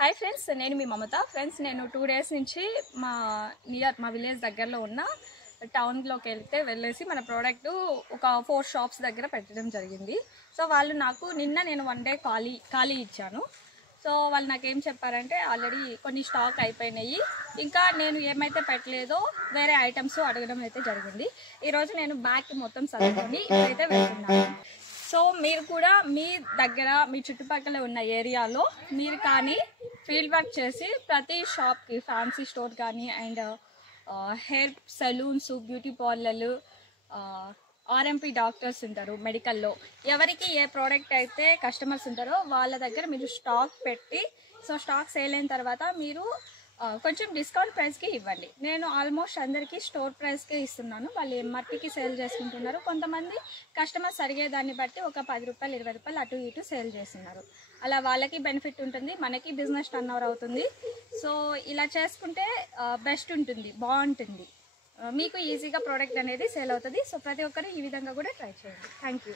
Hi friends, నేను మీ మమత. Friends, నేను 2 days నుంచి మా విలేజ్ దగ్గరలో ఉన్న టౌన్లోకి వెళ్ళేసి మన ప్రోడక్ట్ ఒక 4 షాప్స్ దగ్గర పెట్టడం జరిగింది. సో వాళ్ళు నాకు నేను 1 డే ఖాళీ ఇచ్చాను. సో వాళ్ళు నాకేం చెప్పారంటే ఆల్రెడీ కొన్ని స్టాక్ అయిపోయినాయి, ఇంకా నేను ఏమైతే పెట్టలేదో వేరే ఐటమ్స్ అడగడం అయితే జరిగింది. ఈరోజు నేను బ్యాగ్ మొత్తం సర్దుకొని ఇప్పుడైతే వెళ్తున్నాను. సో మీరు కూడా మీ దగ్గర మీ చుట్టుపక్కల ఉన్న ఏరియాలో మీరు కానీ ఫీల్డ్ వర్క్ చేసి ప్రతి షాప్కి ఫ్యాన్సీ స్టోర్ కానీ అండ్ హెయిర్ సలూన్స్, బ్యూటీ పార్లర్లు, ఆర్ఎంపీ డాక్టర్స్ ఉంటారు మెడికల్లో, ఎవరికి ఏ ప్రోడక్ట్ అయితే కస్టమర్స్ ఉంటారో వాళ్ళ దగ్గర మీరు స్టాక్ పెట్టి, సో స్టాక్ సేల్ అయిన తర్వాత మీరు కొంచెం డిస్కౌంట్ ప్రైస్కి ఇవ్వండి. నేను ఆల్మోస్ట్ అందరికీ స్టోర్ ప్రైస్కే ఇస్తున్నాను. వాళ్ళు ఎంఆర్పీకి సేల్ చేసుకుంటున్నారు. కొంతమంది కస్టమర్స్ అడిగేదాన్ని బట్టి ఒక 10 రూపాయలు 20 రూపాయలు అటు ఇటు సేల్ చేస్తున్నారు. అలా వాళ్ళకి బెనిఫిట్ ఉంటుంది, మనకి బిజినెస్ టర్న్ ఓవర్ అవుతుంది. సో ఇలా చేసుకుంటే బెస్ట్ ఉంటుంది, బాగుంటుంది, మీకు ఈజీగా ప్రోడక్ట్ అనేది సేల్ అవుతుంది. సో ప్రతి ఒక్కరు ఈ విధంగా కూడా ట్రై చేయండి. Thank you.